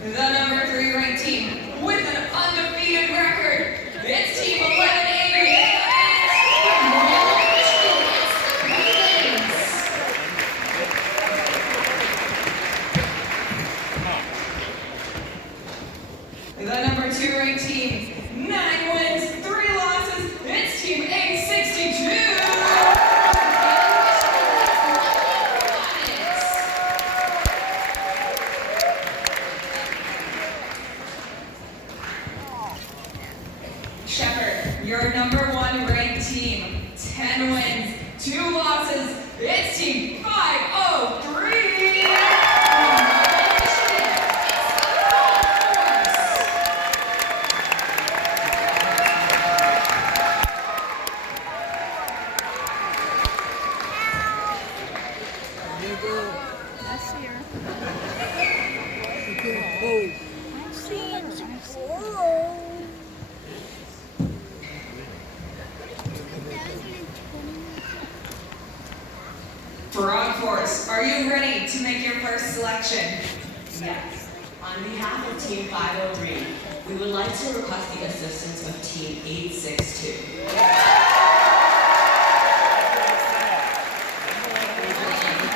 The number 3 ranked team with an undefeated record. It's Team 1188. The number 2 ranked team, 9 wins, 3 losses. It's Team 862. Shepherd, your number 1 ranked team, 10 wins, 2 losses. It's Team 503. Broad Force, are you ready to make your first selection? Yes. On behalf of Team 503, we would like to request the assistance of Team 862.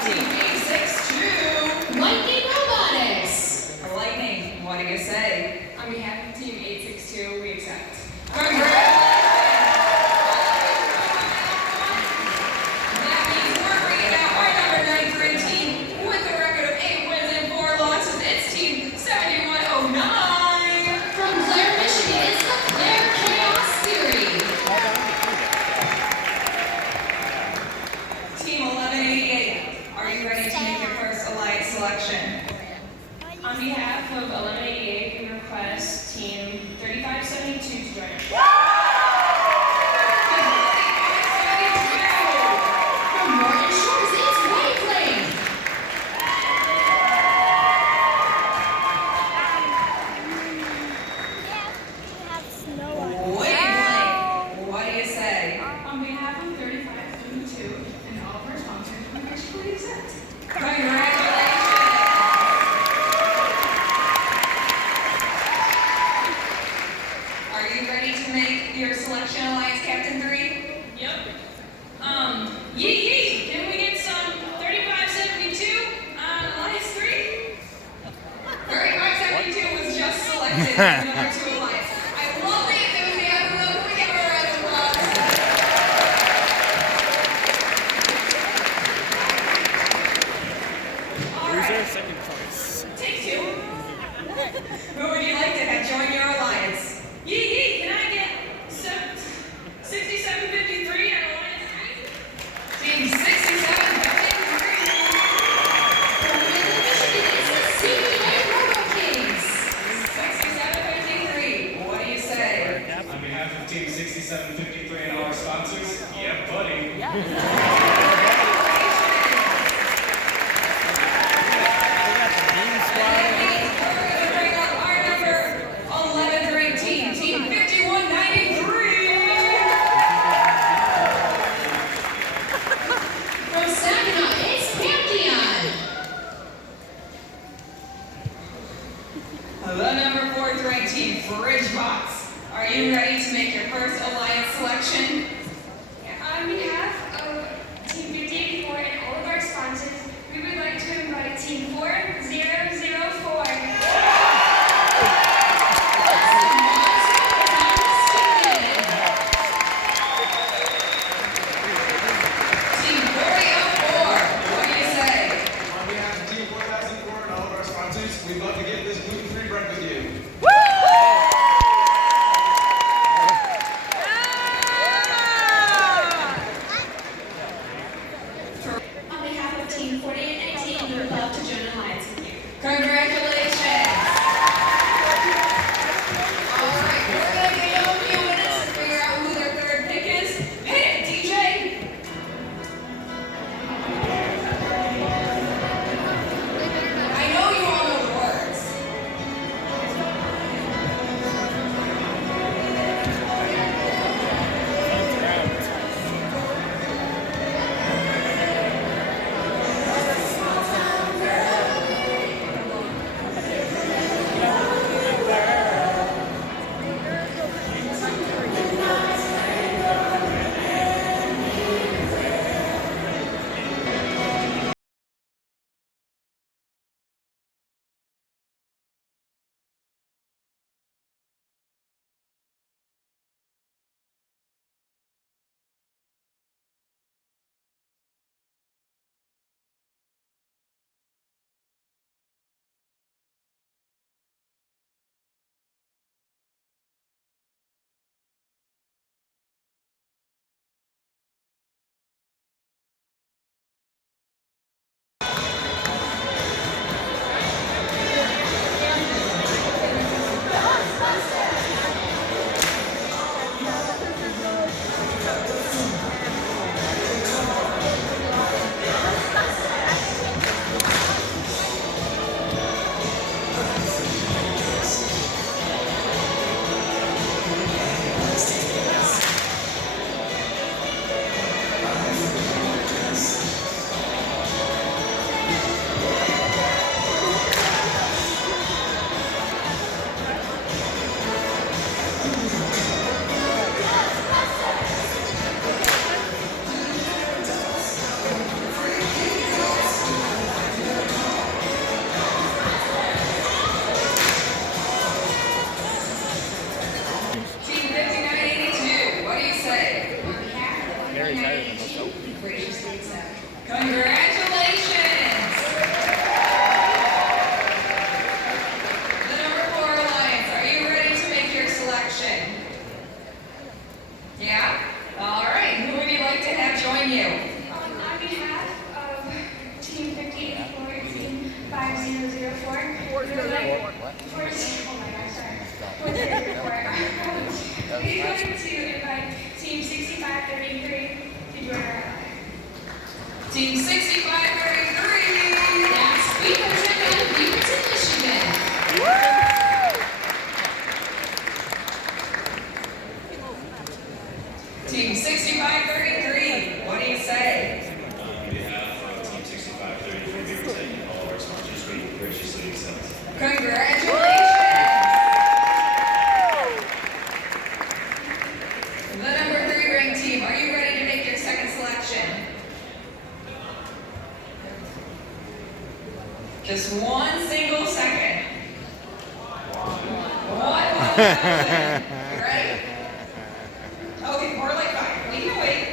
Team 862. Lightning Robotics. Lightning, what do you say? On behalf of Team 862, we accept. Congratulations! That means we're bringing out our number 9 ranked team with a record of 8 wins and 4 losses. It's Team 7109. From Clare, Michigan, it's the Clare Chaos Series. Team 1188, are you ready to make your first Alliance selection? On behalf of 1188, we request Team 3572 to join us. From Norton Shores, it's Wavelength. Wavelength, what do you say? On behalf of 3572 and all of our sponsors, we graciously accept. Congratulations! Are you ready to make your selection, Alliance Captain 3? Yep. Yee! Can we get some 3572 on Alliance 3? 3572 was just selected as number 2 Alliance. I love the enthusiasm. Can we give her a round of applause? All Who's our right, second choice? take 2. Who would you like to have join your alliance? Yee! Can I get 6753 on Alliance 3? Team 6773. From Wheeling, Michigan, it's the CBA Robo Kings. 6753. What do you say? On behalf of Team 6753 and all our sponsors, yeah, buddy. Bring up our number 11 ranked team, Team 5193. From Saginaw, it's Pantheon. The number 4th ranked team, Bridgebox. Are you ready to make your first alliance selection? On behalf of Team 5084 and all of our sponsors, we would like to invite Team 4004. Team 4004. What do you say? On behalf of Team 4004 and all of our sponsors, we'd love to get this gluten-free bread with you. On behalf of Team 4819, we would love to join Alliance with you. Congratulations. All right, we're going to give you a few minutes to figure out who their 3rd pick is. Hit it, DJ. I know you all know the words. For, oh my gosh, sorry. For the report, we're going to invite Team 6533 to join our rally. Team 6533. That's Beaverton out of Beaverton, Michigan. Team 6533. What do you say? On behalf of Team 6530 from Beaverton and all of our sponsors, we graciously accept. Congratulations! The number 3 ranked team, are you ready to make your second selection? Just 1 single second. 1,000. You ready? Okay, more like 5. We can wait.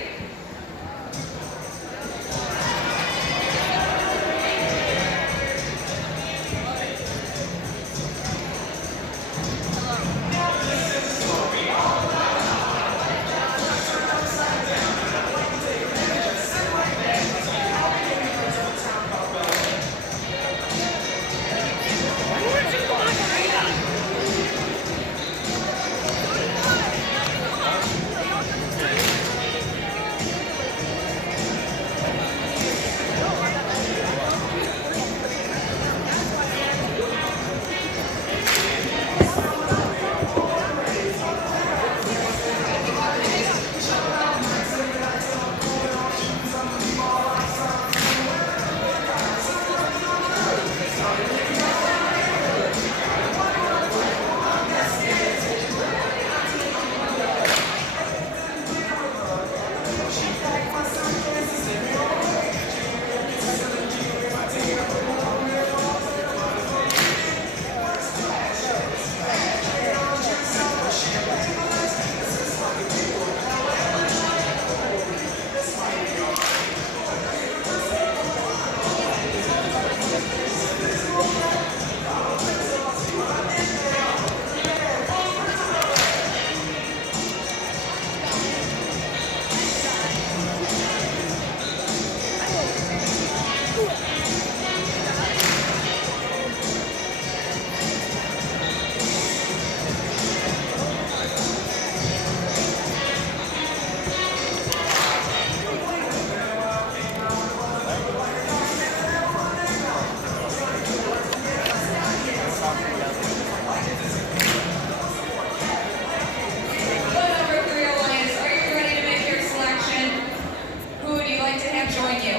Join you.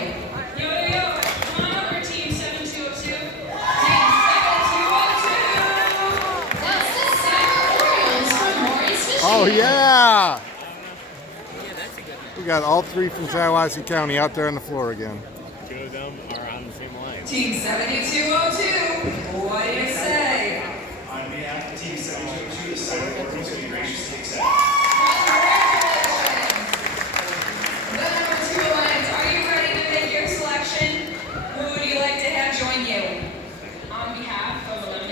Yo, yo, yo, come on over, Team 7202. Team 7202. That's the Cyber Orioles from Maurice, Michigan. Oh, yeah! We got all 3 from Tallahassee County out there on the floor again. 2 of them are on the same line. Team 7202. What do you say?